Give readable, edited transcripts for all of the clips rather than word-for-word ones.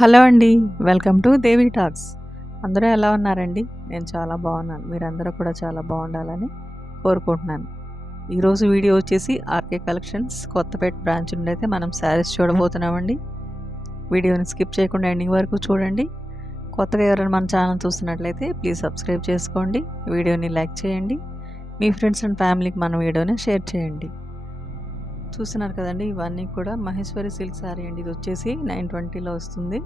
Hello అండి. Welcome to Devi talks. అందరూ ఎలా ఉన్నారండి? నేను చాలా బాగున్నాను. మీరందరూ కూడా చాలా బాగుండాలని కోరుకుంటున్నాను. ఈరోజు వీడియో వచ్చేసి ఆర్కే కలెక్షన్స్ కొత్తపేట బ్రాంచ్ నుండి అయితే మనం శారీస్ చూడబోతున్నామండి. వీడియోని స్కిప్ చేయకుండా ఎండింగ్ వరకు చూడండి. కొత్తగా ఎవరైనా మన ఛానల్ చూస్తున్నట్లయితే ప్లీజ్ సబ్స్క్రైబ్ చేసుకోండి. వీడియోని లైక్ చేయండి. మీ ఫ్రెండ్స్ అండ్ ఫ్యామిలీకి మన వీడియోని షేర్ చేయండి. చూస్తున్నారు కదండి, ఇవన్నీ కూడా మహేశ్వరి సిల్క్ శారీ అండి. ఇది వచ్చేసి 920లో వస్తుంది.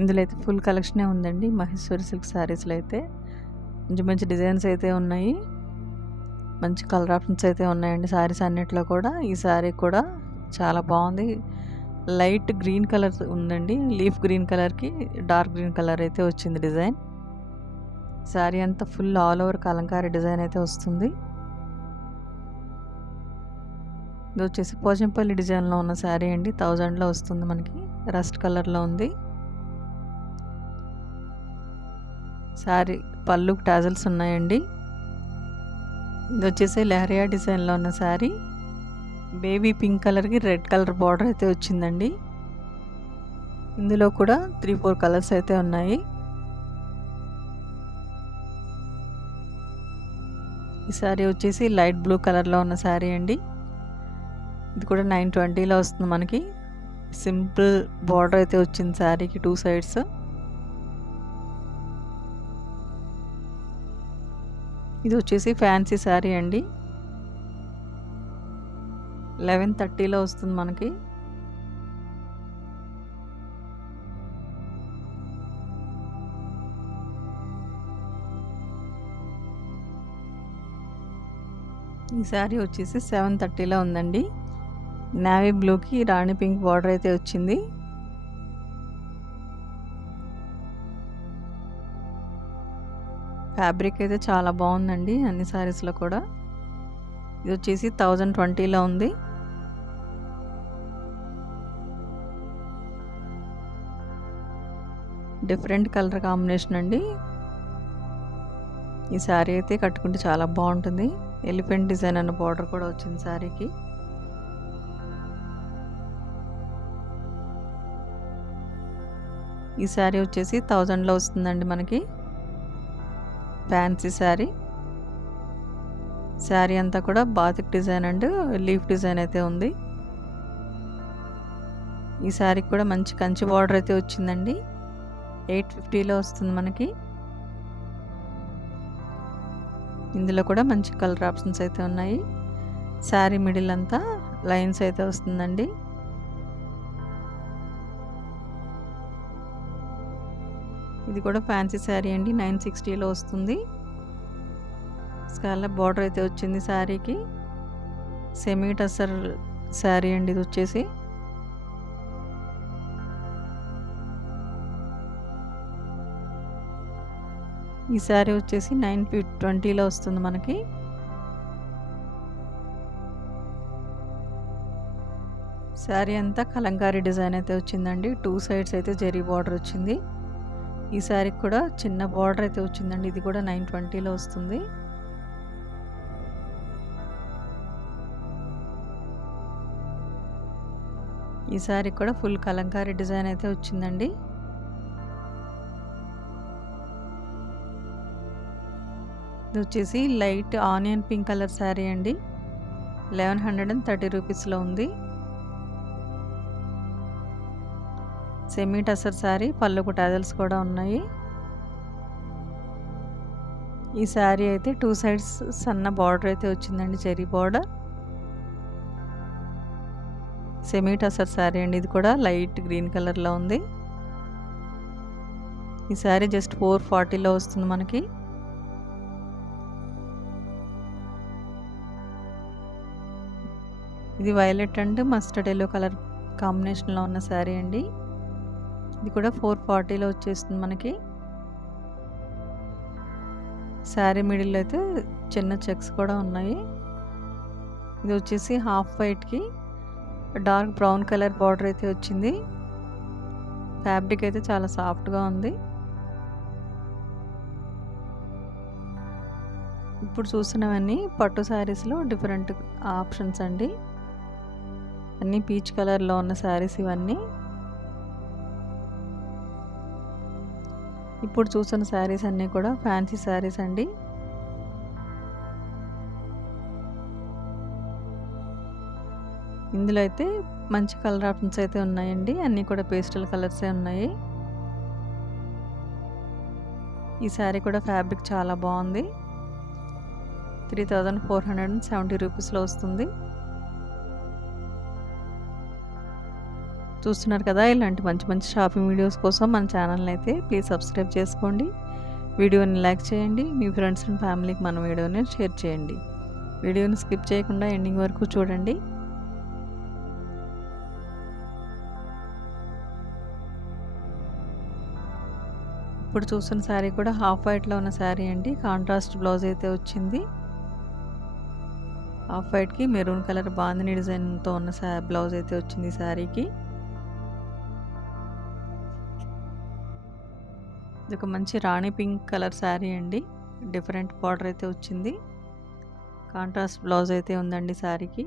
ఇందులో అయితే ఫుల్ కలెక్షనే ఉందండి. మహేశ్వరి సిల్క్ శారీస్లో అయితే మంచి మంచి డిజైన్స్ అయితే ఉన్నాయి. మంచి కలర్ ఆప్షన్స్ అయితే ఉన్నాయండి శారీస్ అన్నిట్లో కూడా. ఈ శారీ కూడా చాలా బాగుంది. లైట్ గ్రీన్ కలర్ ఉందండి. లీఫ్ గ్రీన్ కలర్కి డార్క్ గ్రీన్ కలర్ అయితే వచ్చింది డిజైన్. శారీ అంతా full all over Kalamkari design అయితే వస్తుంది. ఇది వచ్చేసి పోచంపల్లి డిజైన్లో ఉన్న శారీ అండి. 1000లో వస్తుంది మనకి. రస్ట్ కలర్లో ఉంది శారీ. పళ్ళుకి టాజల్స్ ఉన్నాయండి. ఇది వచ్చేసి లెహరియా డిజైన్లో ఉన్న శారీ. బేబీ పింక్ కలర్కి రెడ్ కలర్ బార్డర్ అయితే వచ్చిందండి. ఇందులో కూడా 3-4 కలర్స్ అయితే ఉన్నాయి. ఈ శారీ వచ్చేసి లైట్ బ్లూ కలర్లో ఉన్న శారీ అండి. ఇది కూడా 920లో వస్తుంది మనకి. సింపుల్ బార్డర్ అయితే వచ్చింది శారీకి 2 సైడ్స్. ఇది వచ్చేసి ఫ్యాన్సీ శారీ అండి. 1130లో వస్తుంది మనకి. ఈ శారీ వచ్చేసి 730లో ఉందండి. నేవీ బ్లూకి రాణి పింక్ బార్డర్ అయితే వచ్చింది. ఫ్యాబ్రిక్ అయితే చాలా బాగుందండి అన్ని శారీస్లో కూడా. ఇది వచ్చేసి 1020లో ఉంది. డిఫరెంట్ కలర్ కాంబినేషన్ అండి. ఈ శారీ అయితే కట్టుకుంటే చాలా బాగుంటుంది. ఎలిఫెంట్ డిజైన్ అన్న బార్డర్ కూడా వచ్చింది శారీకి. ఈ శారీ వచ్చేసి 1000లో వస్తుందండి మనకి. ఫ్యాన్సీ శారీ. శారీ అంతా కూడా batik design and leaf design అయితే ఉంది. ఈ శారీకి కూడా మంచి కంచి బార్డర్ అయితే వచ్చిందండి. 850లో వస్తుంది మనకి. ఇందులో కూడా మంచి కలర్ ఆప్షన్స్ అయితే ఉన్నాయి. శారీ మిడిల్ అంతా లైన్స్ అయితే వస్తుందండి. ఇది కూడా ఫ్యాన్సీ శారీ అండి. 960లో వస్తుంది. స్కాలప్ బార్డర్ అయితే వచ్చింది శారీకి. సెమీ టసర్ శారీ అండి ఇది వచ్చేసి. ఈ శారీ వచ్చేసి 920లో వస్తుంది మనకి. శారీ అంతా కలంకారీ డిజైన్ అయితే వచ్చిందండి. 2 సైడ్స్ అయితే జరీ బార్డర్ వచ్చింది. ఈ శారీకి కూడా చిన్న బార్డర్ అయితే వచ్చిందండి. ఇది కూడా 920లో వస్తుంది. ఈ శారీ కూడా ఫుల్ కలంకారీ డిజైన్ అయితే వచ్చిందండి. ఇది వచ్చేసి light onion pink colour sari అండి. 1130 రూపీస్లో ఉంది. సెమీ టసర్ శారీ. పళ్ళుకు టాజల్స్ కూడా ఉన్నాయి. ఈ శారీ అయితే 2 సైడ్స్ సన్న బార్డర్ అయితే వచ్చిందండి. జరీ బార్డర్. సెమీ టసర్ శారీ అండి. ఇది కూడా లైట్ గ్రీన్ కలర్లో ఉంది. ఈ శారీ జస్ట్ 440లో వస్తుంది మనకి. ఇది violet and mustard yellow colour కాంబినేషన్లో ఉన్న శారీ అండి. ఇది కూడా 440లో వచ్చేస్తుంది మనకి. శారీ మిడిల్ అయితే చిన్న చెక్స్ కూడా ఉన్నాయి. ఇది వచ్చేసి హాఫ్ వైట్కి డార్క్ బ్రౌన్ కలర్ బార్డర్ అయితే వచ్చింది. ఫ్యాబ్రిక్ అయితే చాలా సాఫ్ట్గా ఉంది. ఇప్పుడు చూస్తున్నవన్నీ పట్టు శారీస్లో డిఫరెంట్ ఆప్షన్స్ అండి. అన్నీ పీచ్ కలర్లో ఉన్న శారీస్ ఇవన్నీ. ఇప్పుడు చూసిన శారీస్ అన్నీ కూడా ఫ్యాన్సీ శారీస్ అండి. ఇందులో అయితే మంచి కలర్ ఆప్షన్స్ అయితే ఉన్నాయండి. అన్నీ కూడా పేస్టల్ కలర్సే ఉన్నాయి. ఈ శారీ కూడా ఫ్యాబ్రిక్ చాలా బాగుంది. 3470 రూపీస్లో వస్తుంది. చూస్తున్నారు కదా, ఇలాంటి మంచి మంచి షాపింగ్ వీడియోస్ కోసం మన ఛానల్ని అయితే ప్లీజ్ సబ్స్క్రైబ్ చేసుకోండి. వీడియోని లైక్ చేయండి. మీ ఫ్రెండ్స్ అండ్ ఫ్యామిలీకి మన వీడియోని షేర్ చేయండి. వీడియోని స్కిప్ చేయకుండా ఎండింగ్ వరకు చూడండి. ఇప్పుడు చూస్తున్న శారీ కూడా హాఫ్ వైట్లో ఉన్న శారీ అండి. కాంట్రాస్ట్ బ్లౌజ్ అయితే వచ్చింది. హాఫ్ వైట్కి మెరూన్ కలర్ బాందిని డిజైన్తో ఉన్న బ్లౌజ్ అయితే వచ్చింది శారీకి. ఇది ఒక మంచి రాణి పింక్ కలర్ శారీ అండి. డిఫరెంట్ బార్డర్ అయితే వచ్చింది. కాంట్రాస్ట్ బ్లౌజ్ అయితే ఉందండి శారీకి.